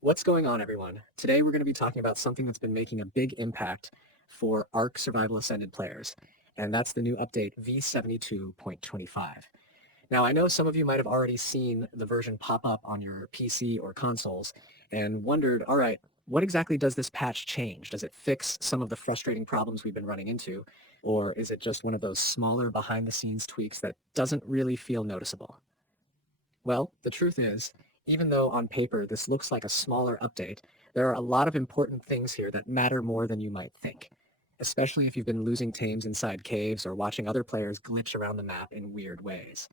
What's going on, everyone? Today we're going to be talking about something that's been making a big impact for ARK Survival Ascended players, and that's the new update V72.25. Now, I know some of you might have already seen the version pop up on your PC or consoles and wondered, all right, what exactly does this patch change? Does it fix some of the frustrating problems we've been running into, or is it just one of those smaller behind-the-scenes tweaks that doesn't really feel noticeable? Well, the truth is, even though on paper this looks like a smaller update, there are a lot of important things here that matter more than you might think, especially if you've been losing tames inside caves or watching other players glitch around the map in weird ways.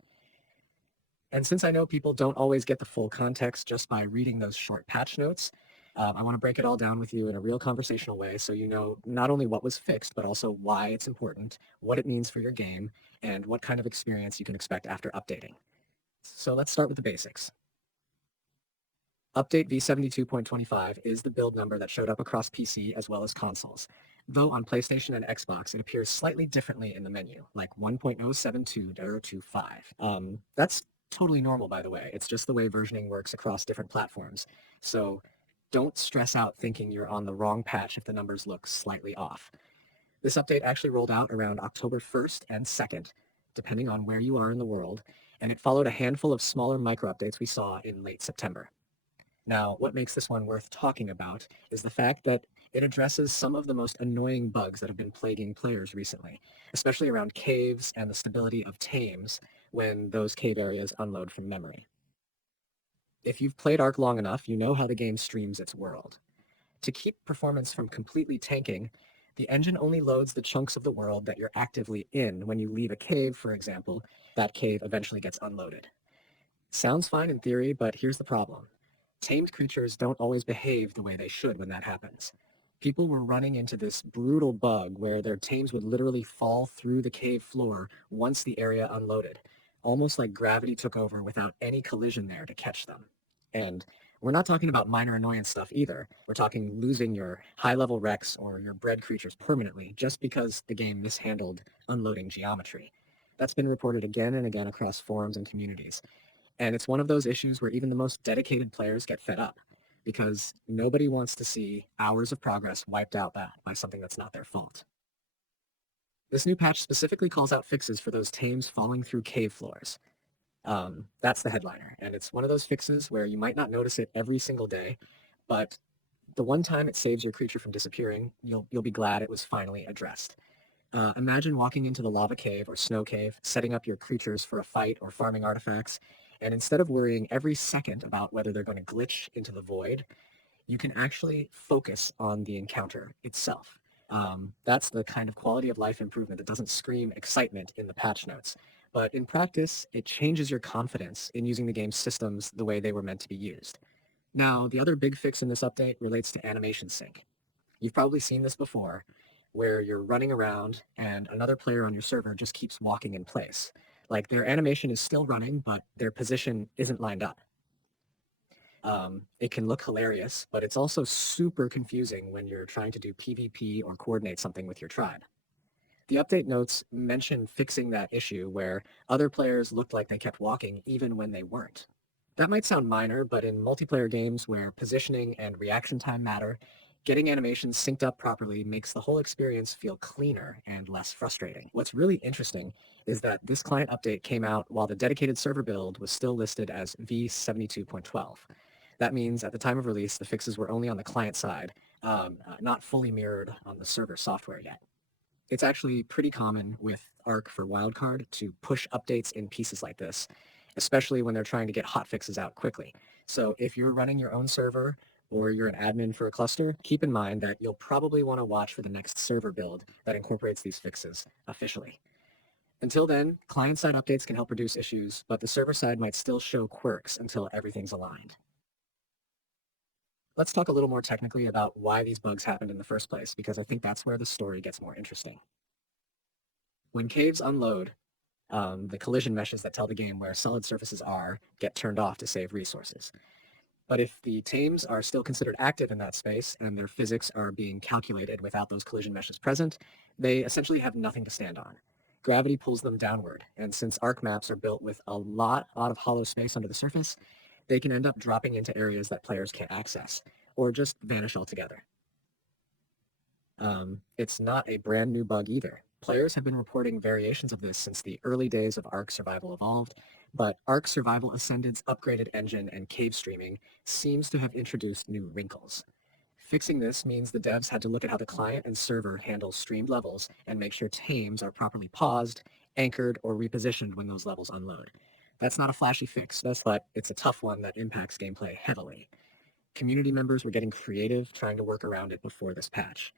And since I know people don't always get the full context just by reading those short patch notes, I want to break it all down with you in a real conversational way so you know not only what was fixed, but also why it's important, what it means for your game, and what kind of experience you can expect after updating. So let's start with the basics. Update v72.25 is the build number that showed up across PC as well as consoles, though on PlayStation and Xbox it appears slightly differently in the menu, like 1.072.025. That's totally normal, by the way. It's just the way versioning works across different platforms. So don't stress out thinking you're on the wrong patch if the numbers look slightly off. This update actually rolled out around October 1st and 2nd, depending on where you are in the world, and it followed a handful of smaller micro updates we saw in late September. Now, what makes this one worth talking about is the fact that it addresses some of the most annoying bugs that have been plaguing players recently, especially around caves and the stability of tames when those cave areas unload from memory. If you've played ARK long enough, you know how the game streams its world. To keep performance from completely tanking, the engine only loads the chunks of the world that you're actively in. When you leave a cave, for example, that cave eventually gets unloaded. Sounds fine in theory, but here's the problem. Tamed creatures don't always behave the way they should when that happens. People were running into this brutal bug where their tames would literally fall through the cave floor once the area unloaded, almost like gravity took over without any collision there to catch them. And we're not talking about minor annoyance stuff either. We're talking losing your high-level Rex or your bred creatures permanently just because the game mishandled unloading geometry. That's been reported again and again across forums and communities. And it's one of those issues where even the most dedicated players get fed up because nobody wants to see hours of progress wiped out by something that's not their fault. This new patch specifically calls out fixes for those tames falling through cave floors. That's the headliner, and it's one of those fixes where you might not notice it every single day, but the one time it saves your creature from disappearing, you'll be glad it was finally addressed. Imagine walking into the lava cave or snow cave, setting up your creatures for a fight or farming artifacts, and instead of worrying every second about whether they're going to glitch into the void, you can actually focus on the encounter itself. That's the kind of quality of life improvement that doesn't scream excitement in the patch notes. But in practice, it changes your confidence in using the game's systems the way they were meant to be used. Now, the other big fix in this update relates to animation sync. You've probably seen this before, where you're running around and another player on your server just keeps walking in place. Like their animation is still running, but their position isn't lined up. It can look hilarious, but it's also super confusing when you're trying to do PvP or coordinate something with your tribe. The update notes mention fixing that issue where other players looked like they kept walking even when they weren't. That might sound minor, but in multiplayer games where positioning and reaction time matter, getting animations synced up properly makes the whole experience feel cleaner and less frustrating. What's really interesting is that this client update came out while the dedicated server build was still listed as v72.12. That means at the time of release, the fixes were only on the client side, not fully mirrored on the server software yet. It's actually pretty common with ARK for Wildcard to push updates in pieces like this, especially when they're trying to get hotfixes out quickly. So if you're running your own server or you're an admin for a cluster, keep in mind that you'll probably want to watch for the next server build that incorporates these fixes officially. Until then, client-side updates can help reduce issues, but the server side might still show quirks until everything's aligned. Let's talk a little more technically about why these bugs happened in the first place, because I think that's where the story gets more interesting. When caves unload, the collision meshes that tell the game where solid surfaces are get turned off to save resources. But if the tames are still considered active in that space and their physics are being calculated without those collision meshes present, they essentially have nothing to stand on. Gravity pulls them downward, and since ARC maps are built with a lot of hollow space under the surface, they can end up dropping into areas that players can't access, or just vanish altogether. It's not a brand new bug either. Players have been reporting variations of this since the early days of ARK Survival Evolved, but ARK Survival Ascended's upgraded engine and cave streaming seems to have introduced new wrinkles. Fixing this means the devs had to look at how the client and server handle streamed levels and make sure tames are properly paused, anchored, or repositioned when those levels unload. That's not a flashy fix, but it's a tough one that impacts gameplay heavily. Community members were getting creative trying to work around it before this patch.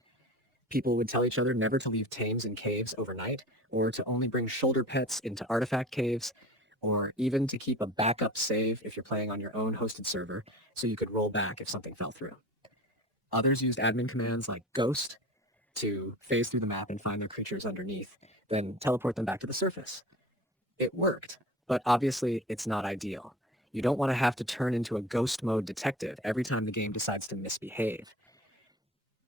People would tell each other never to leave tames in caves overnight, or to only bring shoulder pets into artifact caves, or even to keep a backup save if you're playing on your own hosted server, so you could roll back if something fell through. Others used admin commands like ghost to phase through the map and find their creatures underneath, then teleport them back to the surface. It worked, but obviously it's not ideal. You don't want to have to turn into a ghost mode detective every time the game decides to misbehave.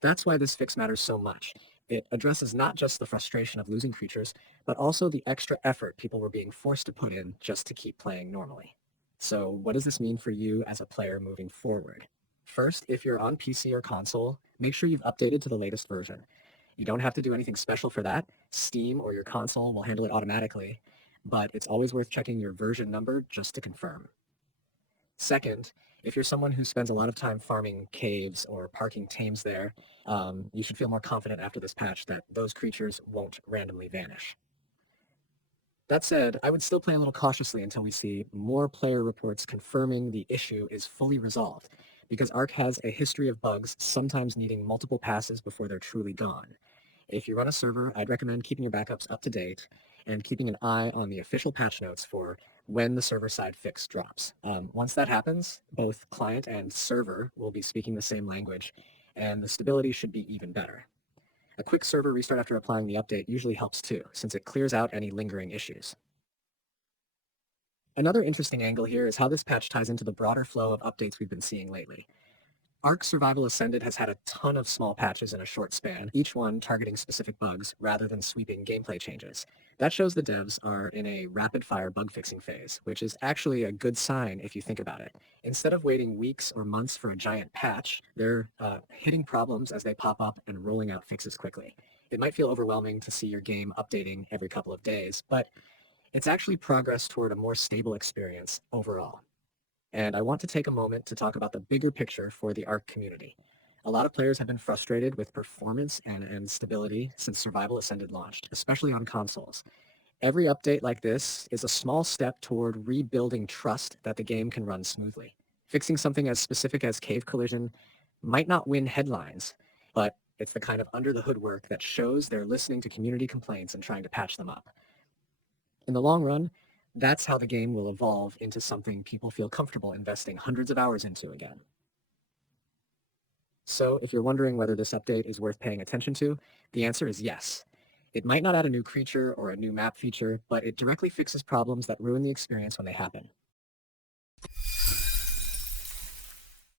That's why this fix matters so much. It addresses not just the frustration of losing creatures, but also the extra effort people were being forced to put in just to keep playing normally. So what does this mean for you as a player moving forward? First, if you're on PC or console, make sure you've updated to the latest version. You don't have to do anything special for that. Steam or your console will handle it automatically, but it's always worth checking your version number just to confirm. Second, if you're someone who spends a lot of time farming caves or parking tames there, you should feel more confident after this patch that those creatures won't randomly vanish. That said, I would still play a little cautiously until we see more player reports confirming the issue is fully resolved, because ARK has a history of bugs sometimes needing multiple passes before they're truly gone. If you run a server, I'd recommend keeping your backups up to date and keeping an eye on the official patch notes for when the server-side fix drops. Once that happens, both client and server will be speaking the same language, and the stability should be even better. A quick server restart after applying the update usually helps too, since it clears out any lingering issues. Another interesting angle here is how this patch ties into the broader flow of updates we've been seeing lately. ARK Survival Ascended has had a ton of small patches in a short span, each one targeting specific bugs rather than sweeping gameplay changes. That shows the devs are in a rapid-fire bug-fixing phase, which is actually a good sign if you think about it. Instead of waiting weeks or months for a giant patch, they're hitting problems as they pop up and rolling out fixes quickly. It might feel overwhelming to see your game updating every couple of days, but it's actually progress toward a more stable experience overall. And I want to take a moment to talk about the bigger picture for the ARK community. A lot of players have been frustrated with performance and stability since Survival Ascended launched, especially on consoles. Every update like this is a small step toward rebuilding trust that the game can run smoothly. Fixing something as specific as cave collision might not win headlines, but it's the kind of under-the-hood work that shows they're listening to community complaints and trying to patch them up. In the long run, that's how the game will evolve into something people feel comfortable investing hundreds of hours into again. So if you're wondering whether this update is worth paying attention to, the answer is yes. It might not add a new creature or a new map feature, but it directly fixes problems that ruin the experience when they happen.